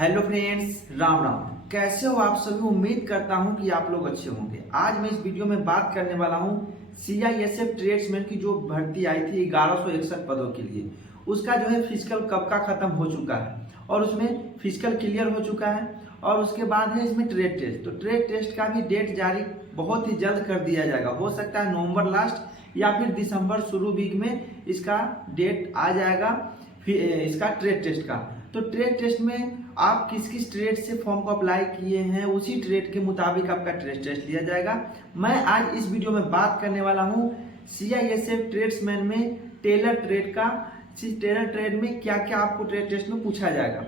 Hello friends, Ram Ram. कैसे हो आप सभी? उम्मीद करता हूं कि आप लोग अच्छे होंगे। आज मैं इस वीडियो में बात करने वाला हूं सीआईएसएफ ट्रेड्समैन की जो भर्ती आई थी 1161 पदों के लिए। उसका जो है फिजिकल कब का खत्म हो चुका है और उसमें फिजिकल क्लियर हो चुका है और उसके बाद है इसमें ट्रेड टेस्ट। तो ट्रेड टेस्ट का भी डेट जारी बहुत ही जल्द कर दिया जाएगा। हो सकता है नवंबर लास्ट या फिर दिसंबर शुरू वीक में इसका डेट आ जाएगा इसका ट्रेड टेस्ट का। तो ट्रेड टेस्ट में आप किस किस ट्रेड से फॉर्म को अप्लाई किए हैं उसी ट्रेड के मुताबिक आपका ट्रेड टेस्ट लिया जाएगा। मैं आज इस वीडियो में बात करने वाला हूं सीआईएसएफ ट्रेड्समैन में टेलर ट्रेड का। टेलर ट्रेड में क्या क्या आपको ट्रेड टेस्ट में पूछा जाएगा।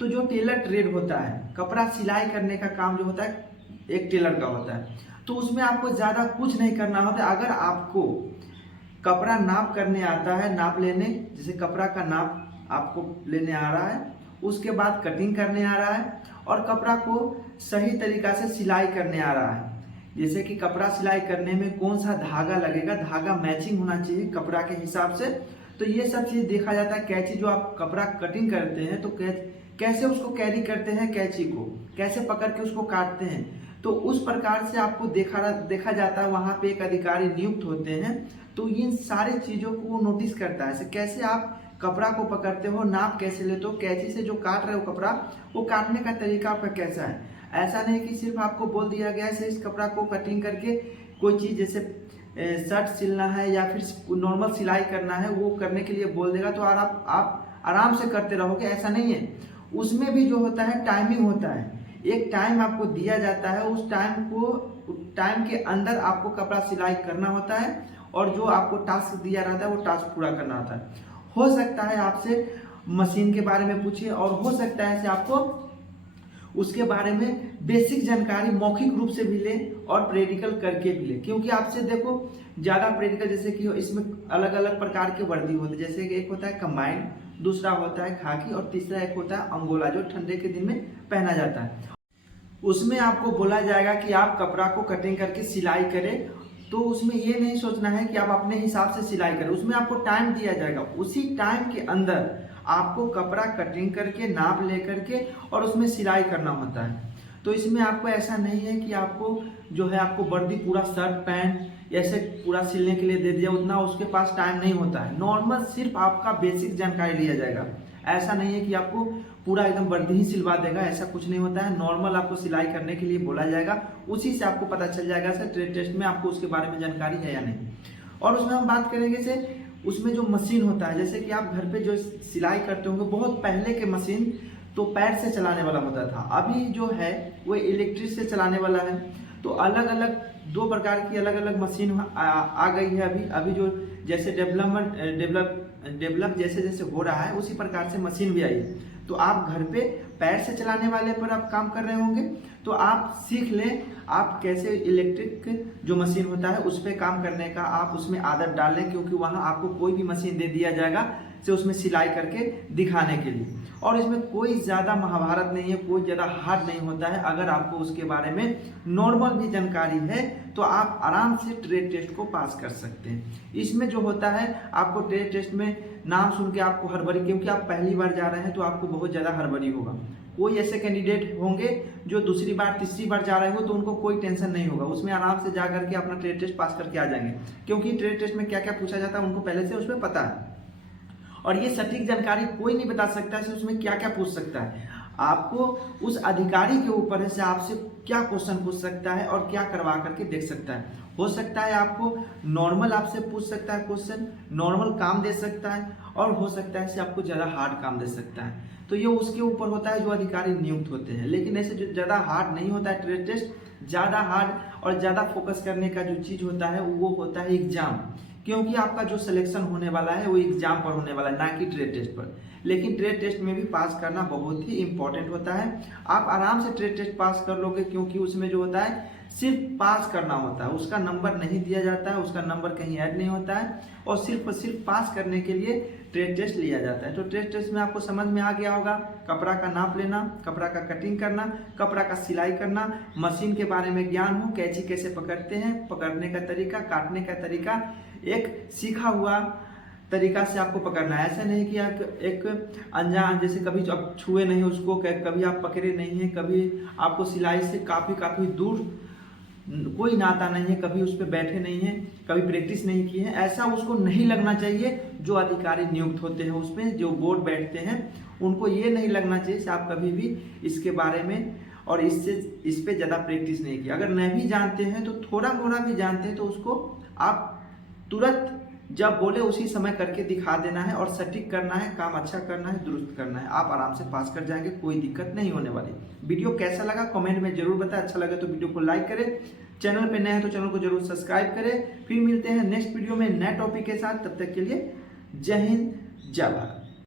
तो जो टेलर ट्रेड होता है, कपड़ा सिलाई करने का काम जो होता है एक टेलर का होता है। तो उसमें आपको ज़्यादा कुछ नहीं करना होता। अगर आपको कपड़ा नाप करने आता है, नाप लेने, जैसे कपड़ा का नाप आपको लेने आ रहा है, उसके बाद कटिंग करने आ रहा है और कपड़ा को सही तरीका से सिलाई करने आ रहा है। जैसे कि कपड़ा सिलाई करने में कौन सा धागा लगेगा, धागा मैचिंग होना चाहिए कपड़ा के हिसाब से। तो ये सब चीज़ देखा जाता है। कैंची जो आप कपड़ा कटिंग करते हैं तो कैसे उसको कैरी करते हैं, कैंची को कैसे पकड़ के उसको काटते हैं, तो उस प्रकार से आपको देखा जाता है। वहाँ पे एक अधिकारी नियुक्त होते हैं, तो इन सारी चीज़ों को नोटिस करता है। कैसे आप कपड़ा को पकड़ते हो, नाप कैसे लेते हो, कैंची से जो काट रहे हो कपड़ा, वो काटने का तरीका आपका कैसा है। ऐसा नहीं कि सिर्फ आपको बोल दिया गया है इस कपड़ा को कटिंग करके कोई चीज़ जैसे शर्ट सिलना है या फिर नॉर्मल सिलाई करना है वो करने के लिए बोल देगा तो आप आराम से करते रहोगे, ऐसा नहीं है। उसमें भी जो होता है टाइमिंग होता है। एक टाइम आपको दिया जाता है, उस टाइम के अंदर आपको कपड़ा सिलाई करना होता है और जो आपको टास्क दिया रहता है वो टास्क पूरा करना होता है। हो सकता है आपसे मशीन के बारे में पूछे और हो सकता है आपको उसके बारे में बेसिक जानकारी मौखिक रूप से भी ले और प्रैक्टिकल करके भी ले। क्योंकि आपसे देखो ज़्यादा प्रैक्टिकल, जैसे कि इसमें अलग अलग प्रकार के वर्दी होते हैं। जैसे कि एक होता है कंबाइंड, दूसरा होता है खाकी और तीसरा एक होता है अंगोला जो ठंडे के दिन में पहना जाता है। उसमें आपको बोला जाएगा कि आप कपड़ा को कटिंग करके सिलाई करें। तो उसमें ये नहीं सोचना है कि आप अपने हिसाब से सिलाई करें, उसमें आपको टाइम दिया जाएगा। उसी टाइम के अंदर आपको कपड़ा कटिंग करके नाप ले करके और उसमें सिलाई करना होता है। तो इसमें आपको ऐसा नहीं है कि आपको जो है आपको वर्दी पूरा शर्ट पैंट ऐसे पूरा सिलने के लिए दे दिया, उतना उसके पास टाइम नहीं होता है। नॉर्मल सिर्फ आपका बेसिक जानकारी लिया जाएगा। ऐसा नहीं है कि आपको पूरा एकदम वर्दी ही सिलवा देगा, ऐसा कुछ नहीं होता है। नॉर्मल आपको सिलाई करने के लिए बोला जाएगा, उसी से आपको पता चल जाएगा सर ट्रेड टेस्ट में आपको उसके बारे में जानकारी है या नहीं। और उसमें हम बात करेंगे से उसमें जो मशीन होता है, जैसे कि आप घर पे जो सिलाई करते होंगे, बहुत पहले के मशीन तो पैर से चलाने वाला होता था, अभी जो है वो इलेक्ट्रिक से चलाने वाला है। तो अलग अलग दो प्रकार की अलग अलग मशीन आ गई है अभी जो जैसे डेवलप जैसे जैसे हो रहा है उसी प्रकार से मशीन भी आई है। तो आप घर पे पैर से चलाने वाले पर आप काम कर रहे होंगे तो आप सीख लें आप कैसे इलेक्ट्रिक जो मशीन होता है उस पर काम करने का आप उसमें आदत डाल लें। क्योंकि वहाँ आपको कोई भी मशीन दे दिया जाएगा से उसमें सिलाई करके दिखाने के लिए। और इसमें कोई ज़्यादा महाभारत नहीं है, कोई ज़्यादा हार्ड नहीं होता है। अगर आपको उसके बारे में नॉर्मल भी जानकारी है तो आप आराम से ट्रेड टेस्ट को पास कर सकते हैं। इसमें जो होता है आपको ट्रेड टेस्ट में नाम सुन के आपको हड़बड़ी, क्योंकि आप पहली बार जा रहे हैं तो आपको बहुत ज़्यादा हड़बड़ी होगा। कोई ऐसे कैंडिडेट होंगे जो दूसरी बार तीसरी बार जा रहे हो तो उनको कोई टेंशन नहीं होगा, उसमें आराम से जा करके अपना ट्रेड टेस्ट पास करके आ जाएंगे। क्योंकि ट्रेड टेस्ट में क्या क्या पूछा जाता है उनको पहले से उसमें पता है और ये सटीक जानकारी कोई नहीं बता सकता है उसमें क्या क्या पूछ सकता है। आपको उस अधिकारी के ऊपर है से आपसे क्या क्वेश्चन पूछ सकता है और क्या करवा करके देख सकता है। हो सकता है आपको नॉर्मल आपसे पूछ सकता है क्वेश्चन, नॉर्मल काम दे सकता है और हो सकता है से आपको ज़्यादा हार्ड काम दे सकता है। तो ये उसके ऊपर होता है जो अधिकारी नियुक्त होते हैं। लेकिन ऐसे जो ज़्यादा हार्ड नहीं होता है ट्रेड टेस्ट। ज़्यादा हार्ड और ज़्यादा फोकस करने का जो चीज़ होता है वो होता है एग्जाम। क्योंकि आपका जो सिलेक्शन होने वाला है वो एग्जाम पर होने वाला है, ना कि ट्रेड टेस्ट पर। लेकिन ट्रेड टेस्ट में भी पास करना बहुत ही इंपॉर्टेंट होता है। आप आराम से ट्रेड टेस्ट पास कर लोगे, क्योंकि उसमें जो होता है सिर्फ पास करना होता है, उसका नंबर नहीं दिया जाता है, उसका नंबर कहीं ऐड नहीं होता है और सिर्फ पास करने के लिए ट्रेड टेस्ट लिया जाता है। तो ट्रेड टेस्ट में आपको समझ में आ गया होगा कपड़ा का नाप लेना, कपड़ा का कटिंग करना, कपड़ा का सिलाई करना, मशीन के बारे में ज्ञान हो, कैंची कैसे पकड़ते हैं, पकड़ने का तरीका, काटने का तरीका, एक सीखा हुआ तरीका से आपको पकड़ना है। ऐसा नहीं कि आप एक अनजान जैसे कभी आप छुए नहीं उसको, कभी आप पकड़े नहीं हैं, कभी आपको सिलाई से काफ़ी दूर कोई नाता नहीं है, कभी उस पर बैठे नहीं हैं, कभी प्रैक्टिस नहीं की है, ऐसा उसको नहीं लगना चाहिए। जो अधिकारी नियुक्त होते हैं उसमें जो बोर्ड बैठते हैं उनको ये नहीं लगना चाहिए कि आप कभी भी इसके बारे में और इस पे ज़्यादा प्रैक्टिस नहीं की। अगर नहीं भी जानते हैं तो थोड़ा मोड़ा भी जानते हैं तो उसको आप तुरंत जब बोले उसी समय करके दिखा देना है और सटीक करना है, काम अच्छा करना है, दुरुस्त करना है। आप आराम से पास कर जाएंगे, कोई दिक्कत नहीं होने वाली। वीडियो कैसा लगा कमेंट में जरूर बताएं। अच्छा लगे तो वीडियो को लाइक करें, चैनल पे नए हैं तो चैनल को जरूर सब्सक्राइब करें। फिर मिलते हैं नेक्स्ट वीडियो में नए टॉपिक के साथ। तब तक के लिए जय हिंद, जय भारत।